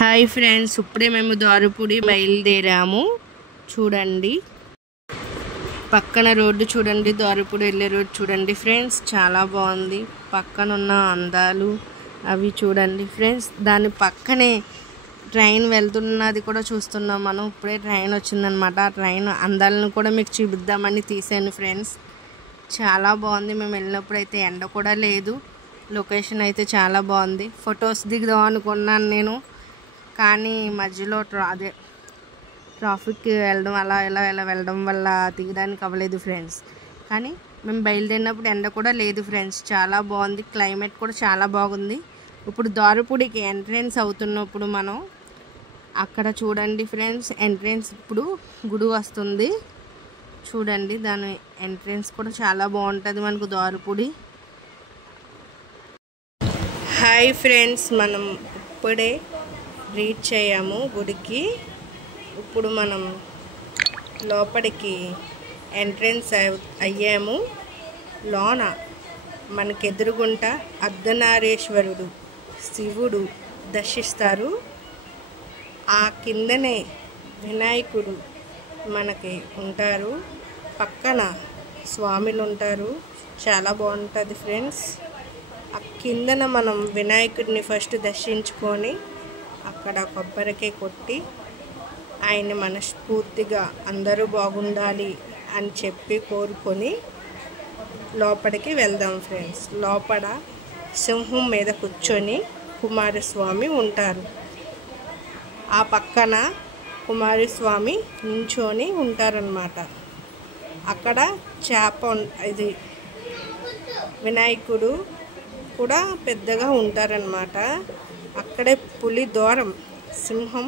Hi friends, ఇప్పుడే మేము దారుపుడి బయలుదేరాము. చూడండి, పక్కన రోడ్డు చూడండి, దారుపుడి వెళ్ళే రోడ్డు చూడండి ఫ్రెండ్స్, చాలా బాగుంది. పక్కన ఉన్న అందాలు అవి చూడండి ఫ్రెండ్స్. దాని పక్కనే ట్రైన్ వెళ్తున్నది కూడా చూస్తున్నాం మనం. ఇప్పుడే ట్రైన్ వచ్చిందనమాట. ఆ ట్రైన్ అందాలను కూడా మీకు చూపిద్దామని తీసాను ఫ్రెండ్స్. చాలా బాగుంది. మేము వెళ్ళినప్పుడు అయితే ఎండ కూడా లేదు. లొకేషన్ అయితే చాలా బాగుంది. ఫొటోస్ దిగుదాం అనుకున్నాను నేను, కానీ మధ్యలో ట్రాఫిక్ వెళ్ళడం అలా వెళ్ళడం వల్ల దిగడానికి అవ్వలేదు ఫ్రెండ్స్. కానీ మేము బయలుదేరినప్పుడు ఎండ కూడా లేదు ఫ్రెండ్స్. చాలా బాగుంది. క్లైమేట్ కూడా చాలా బాగుంది. ఇప్పుడు దారుపుడికి ఎంట్రెన్స్ అవుతున్నప్పుడు మనం అక్కడ చూడండి ఫ్రెండ్స్, ఎంట్రెన్స్ ఇప్పుడు గుడి వస్తుంది చూడండి. దాని ఎంట్రెన్స్ కూడా చాలా బాగుంటుంది మనకు దారుపుడి. హాయ్ ఫ్రెండ్స్, మనం ఇప్పుడే రీచ్ అయ్యాము గుడికి. ఇప్పుడు మనం లోపలికి ఎంట్రెన్స్ అయ్యాము. లోన మనకి ఎదురుగుంట అర్ధనారీశ్వరుడు శివుడు దర్శిస్తారు. ఆ కిందనే వినాయకుడు మనకి ఉంటారు. పక్కన స్వామిలు ఉంటారు. చాలా బాగుంటుంది ఫ్రెండ్స్. ఆ కిందన మనం వినాయకుడిని ఫస్ట్ దర్శించుకొని అక్కడ కొబ్బరికాయ కొట్టి ఆయన్ని మనస్ఫూర్తిగా అందరూ బాగుండాలి అని చెప్పి కోరుకొని లోపలికి వెళ్దాం ఫ్రెండ్స్. లోపల సింహం మీద కూర్చొని కుమారస్వామి ఉంటారు. ఆ పక్కన కుమారస్వామి నించొని ఉంటారన్నమాట. అక్కడ ఇది వినాయకుడు కూడా పెద్దగా ఉంటారన్నమాట. అక్కడే పులి దూరం సింహం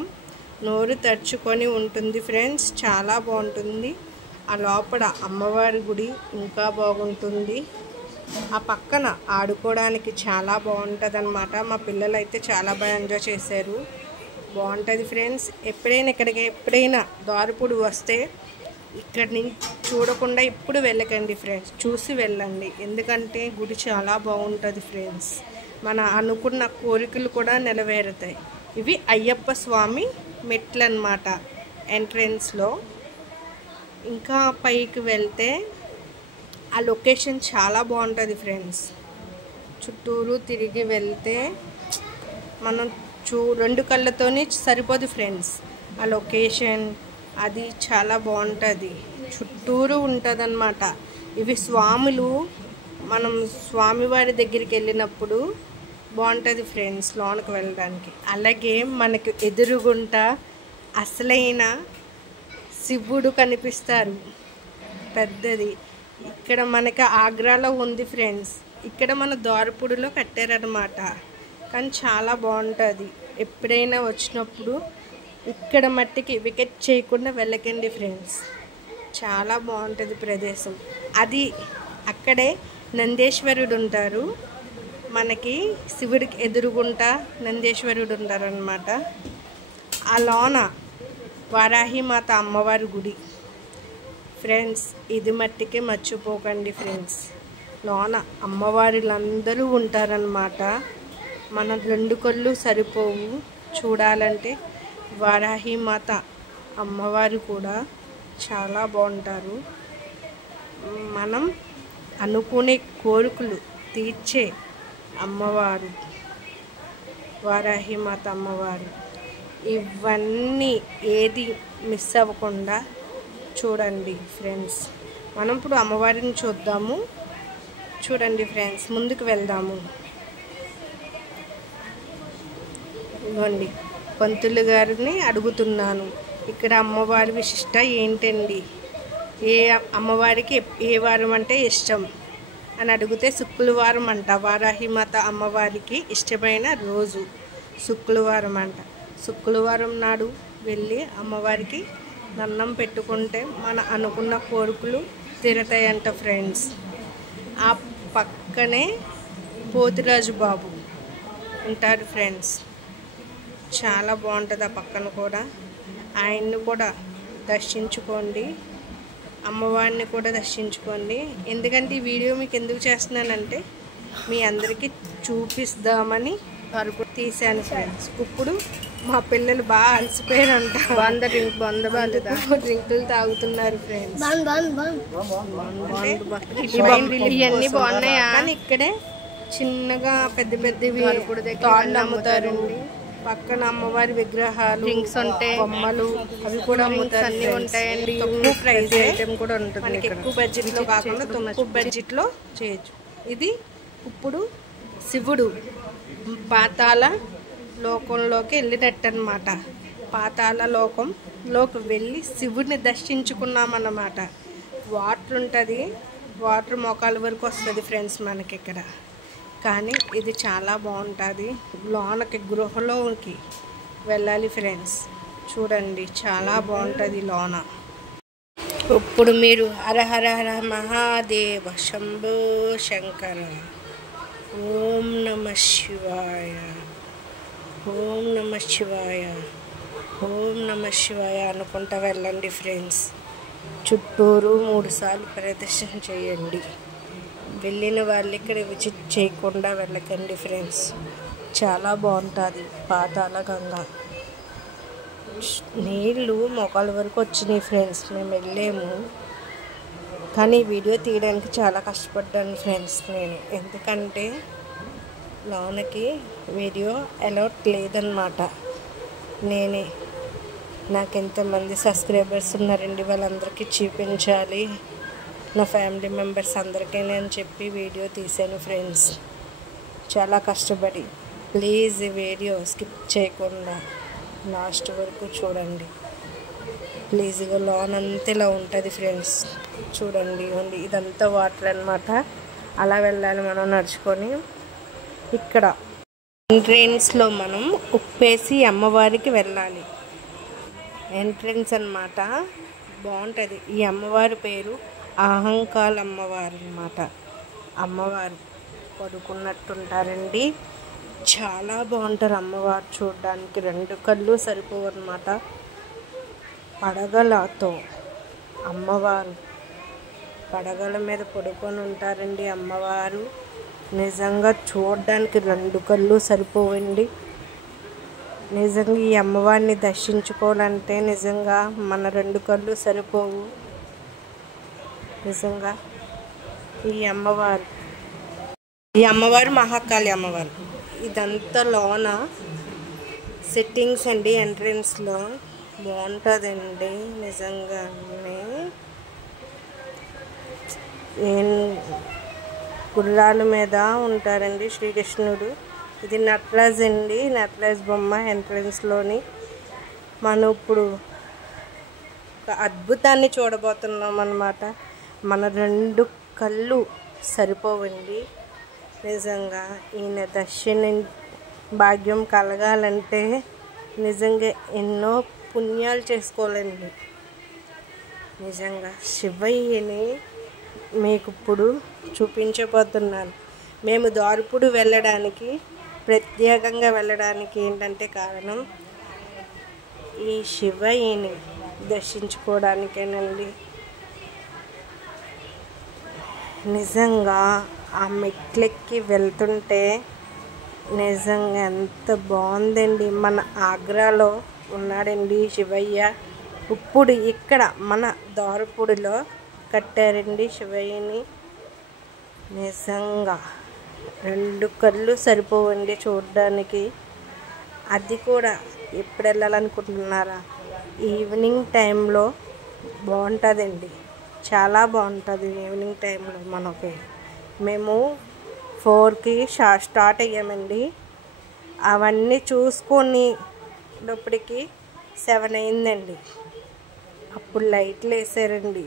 నోరు తెరుచుకొని ఉంటుంది ఫ్రెండ్స్. చాలా బాగుంటుంది. ఆ లోపల అమ్మవారి గుడి ఇంకా బాగుంటుంది. ఆ పక్కన ఆడుకోవడానికి చాలా బాగుంటుంది అన్నమాట. మా పిల్లలు అయితే చాలా బాగా ఎంజాయ్ చేశారు. బాగుంటుంది ఫ్రెండ్స్. ఎప్పుడైనా దారుపుడు వస్తే ఇక్కడి నుంచి చూడకుండా ఇప్పుడు వెళ్ళకండి ఫ్రెండ్స్, చూసి వెళ్ళండి. ఎందుకంటే గుడి చాలా బాగుంటుంది ఫ్రెండ్స్. మన అనుకున్న కోరికలు కూడా నెరవేరుతాయి. ఇవి అయ్యప్ప స్వామి మెట్లు అన్నమాట. ఎంట్రెన్స్లో ఇంకా పైకి వెళ్తే ఆ లొకేషన్ చాలా బాగుంటుంది ఫ్రెండ్స్. చుట్టూరు తిరిగి వెళ్తే మనం రెండు కళ్ళతోనే సరిపోదు ఫ్రెండ్స్. ఆ లొకేషన్ అది చాలా బాగుంటుంది. చుట్టూరు ఉంటుంది అన్నమాట. ఇవి స్వాములు. మనం స్వామివారి దగ్గరికి వెళ్ళినప్పుడు బాగుంటుంది ఫ్రెండ్స్ లోనికి వెళ్ళడానికి. అలాగే మనకు ఎదురుగుంట అసలైన శివుడు కనిపిస్తారు పెద్దది. ఇక్కడ మనకి ఆగ్రాలో ఉంది ఫ్రెండ్స్. ఇక్కడ మన దారుపుడిలో కట్టారనమాట. కానీ చాలా బాగుంటుంది. ఎప్పుడైనా వచ్చినప్పుడు ఇక్కడ మట్టికి వికెట్ చేయకుండా వెళ్ళకండి ఫ్రెండ్స్. చాలా బాగుంటుంది ప్రదేశం అది. అక్కడే నందేశ్వరుడు ఉంటారు. మనకి శివుడికి ఎదురుగుంటా నందేశ్వరుడు ఉంటారనమాట. ఆ లోన వారాహిమాత అమ్మవారి గుడి ఫ్రెండ్స్. ఇది మట్టికి మర్చిపోకండి ఫ్రెండ్స్. లోన అమ్మవారులందరూ ఉంటారనమాట. మన రెండు కళ్ళు సరిపోవు చూడాలంటే. వారాహిమాత అమ్మవారు కూడా చాలా బాగుంటారు. మనం అనుకునే కోరికలు తీర్చే అమ్మవారు వారాహిమాత అమ్మవారు. ఇవన్నీ ఏది మిస్ అవ్వకుండా చూడండి ఫ్రెండ్స్. మనం ఇప్పుడు అమ్మవారిని చూద్దాము. చూడండి ఫ్రెండ్స్, ముందుకు వెళ్దాము. ఇవ్వండి, పంతులు గారిని అడుగుతున్నాను, ఇక్కడ అమ్మవారి విశిష్ట ఏంటండి? ఏ అమ్మవారికి ఏ వారం అంటే ఇష్టం అని అడిగితే శుక్రవారం అంట. వారాహిమాత అమ్మవారికి ఇష్టమైన రోజు శుక్రవారం అంట. శుక్రవారం నాడు వెళ్ళి అమ్మవారికి దండం పెట్టుకుంటే మన అనుకున్న కోరికలు తీరతాయంట ఫ్రెండ్స్. ఆ పక్కనే పోతురాజు బాబు ఉంటారు ఫ్రెండ్స్. చాలా బాగుంటుంది. ఆ పక్కన కూడా ఆయన్ని కూడా దర్శించుకోండి. అమ్మవారిని కూడా దర్శించుకోండి. ఎందుకంటే ఈ వీడియో మీకు ఎందుకు చేస్తున్నానంటే మీ అందరికీ చూపిస్తామని తీశాను ఫ్రెండ్స్. ఇప్పుడు మా పిల్లలు బాగా అలసిపోయారంట. డ్రింకులు తాగుతున్నారు ఫ్రెండ్స్. ఇవన్నీ బాగున్నాయా? కానీ ఇక్కడే చిన్నగా పెద్ద పెద్దవి తాళ్ళు అమ్ముతారండి. పక్కన అమ్మవారి విగ్రహాలు, డ్రింక్స్ ఉంటాయి, బొమ్మలు అవి కూడా అమ్ముతారు. అన్ని ఉంటాయండి. తక్కువ ప్రైస్ కూడా ఉంటుంది. మనకి ఎక్కువ బడ్జెట్ లో కాకుండా తక్కువ బడ్జెట్ లో చేయొచ్చు. ఇది ఇప్పుడు శివుడు పాతాళ లోకంలోకి వెళ్ళినట్టు అనమాట. పాతాళ లోకంలోకి వెళ్ళి శివుడిని దర్శించుకున్నామన్నమాట. వాటర్ ఉంటుంది, వాటర్ మోకాల వరకు వస్తుంది ఫ్రెండ్స్ మనకి ఇక్కడ. కానీ ఇది చాలా బాగుంటుంది. లోనకి గృహలోకి వెళ్ళాలి ఫ్రెండ్స్. చూడండి చాలా బాగుంటుంది లోన. ఇప్పుడు మీరు హర హర హర మహాదేవ శంభో శంకర ఓం నమ శివాయ ఓం నమ శివాయ ఓం నమ శివాయ అనుకుంటా వెళ్ళండి ఫ్రెండ్స్. చుట్టూరు 3 సార్లు ప్రదర్శన చేయండి. వెళ్ళిన వాళ్ళు ఇక్కడ విజిట్ చేయకుండా వెళ్ళకండి ఫ్రెండ్స్. చాలా బాగుంటుంది పాతాళ గంగ. నీళ్ళు మోకాల వరకు వచ్చినాయి ఫ్రెండ్స్. మేము వెళ్ళాము కానీ వీడియో తీయడానికి చాలా కష్టపడ్డాను ఫ్రెండ్స్ నేను. ఎందుకంటే లోనకి వీడియో అలౌట్ లేదన్నమాట. నాకు ఎంతమంది సబ్స్క్రైబర్స్ ఉన్నారండి, వాళ్ళందరికీ చూపించాలి, నా ఫ్యామిలీ మెంబర్స్ అందరికీ అని చెప్పి వీడియో తీసాను ఫ్రెండ్స్. చాలా కష్టపడి. ప్లీజ్ ఈ వీడియో స్కిప్ చేయకుండా లాస్ట్ వరకు చూడండి ప్లీజ్గా. లోన్ అంతా ఇలా ఉంటుంది ఫ్రెండ్స్. చూడండి ఇదంతా వాటర్ అన్నమాట. అలా వెళ్ళాలి మనం నడుచుకొని. ఇక్కడ ఎంట్రెన్స్లో మనం ఉప్పేసి అమ్మవారికి వెళ్ళాలి. ఎంట్రెన్స్ అన్నమాట. బాగుంటుంది. ఈ అమ్మవారి పేరు అహంకాళ అమ్మవారు అన్నమాట. అమ్మవారు పడుకున్నట్టుంటారండి. చాలా బాగుంటారు అమ్మవారు చూడడానికి. 2 కళ్ళు సరిపోవు అన్నమాట. పడగలతో అమ్మవారు పడగల మీద పడుకొని ఉంటారండి అమ్మవారు. నిజంగా చూడడానికి 2 కళ్ళు సరిపోవండి. నిజంగా ఈ అమ్మవారిని దర్శించుకోవాలంటే నిజంగా మన 2 కళ్ళు సరిపోవు. నిజంగా ఈ అమ్మవారు మహాకాళి అమ్మవారు. ఇదంతా లోన సెట్టింగ్స్ అండి. ఎంట్రన్స్లో బాగుంటుందండి నిజంగానే. గుర్రాల మీద ఉంటారండి శ్రీకృష్ణుడు. ఇది నటరాజ్ అండి, నటరాజ్ బొమ్మ ఎంట్రన్స్లోని. మనం ఇప్పుడు ఒక అద్భుతాన్ని చూడబోతున్నాం అన్నమాట. మన 2 కళ్ళు సరిపోవండి. నిజంగా ఈయన దర్శన భాగ్యం కలగాలంటే నిజంగా ఎన్నో పుణ్యాలు చేసుకోవాలండి. నిజంగా శివయ్యని మీకు ఇప్పుడు చూపించబోతున్నాను. మేము ద్వారపుడు వెళ్ళడానికి ప్రత్యేకంగా వెళ్ళడానికి ఏంటంటే కారణం ఈ శివయ్యని దర్శించుకోవడానికేనండి. నిజంగా ఆ మెట్లెక్కి వెళ్తుంటే నిజంగా ఎంత బాగుందండి. మన ఆగ్రాలో ఉన్నాడండి శివయ్య. ఇప్పుడు ఇక్కడ మన ద్వారపుడిలో కట్టారండి శివయ్యని. నిజంగా 2 కళ్ళు సరిపోవండి చూడడానికి. అది కూడా ఎప్పుడు వెళ్ళాలనుకుంటున్నారా? ఈవినింగ్ టైంలో బాగుంటుందండి. చాలా బాగుంటుంది ఈవినింగ్ టైంలో. మేము 4కి స్టార్ట్ అయ్యామండి. అవన్నీ చూసుకొని లోపలికి 7 అయిందండి. అప్పుడు లైట్లు వేసారండి.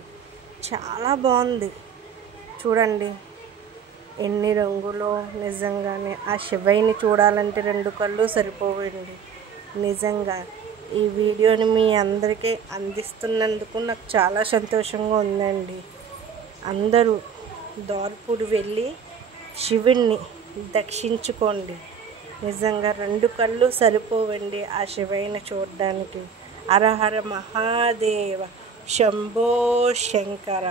చాలా బాగుంది చూడండి ఎన్ని రంగులో. నిజంగానే ఆ శివయ్యని చూడాలంటే 2 కళ్ళు సరిపోవండి. నిజంగా ఈ వీడియోని మీ అందరికీ అందిస్తున్నందుకు నాకు చాలా సంతోషంగా ఉందండి. అందరూ ద్వారపుడు వెళ్ళి శివుణ్ణి దర్శించుకోండి. నిజంగా 2 కళ్ళు సరిపోవండి ఆ శివయ్యని చూడడానికి. హర హర మహాదేవ శంభో శంకర.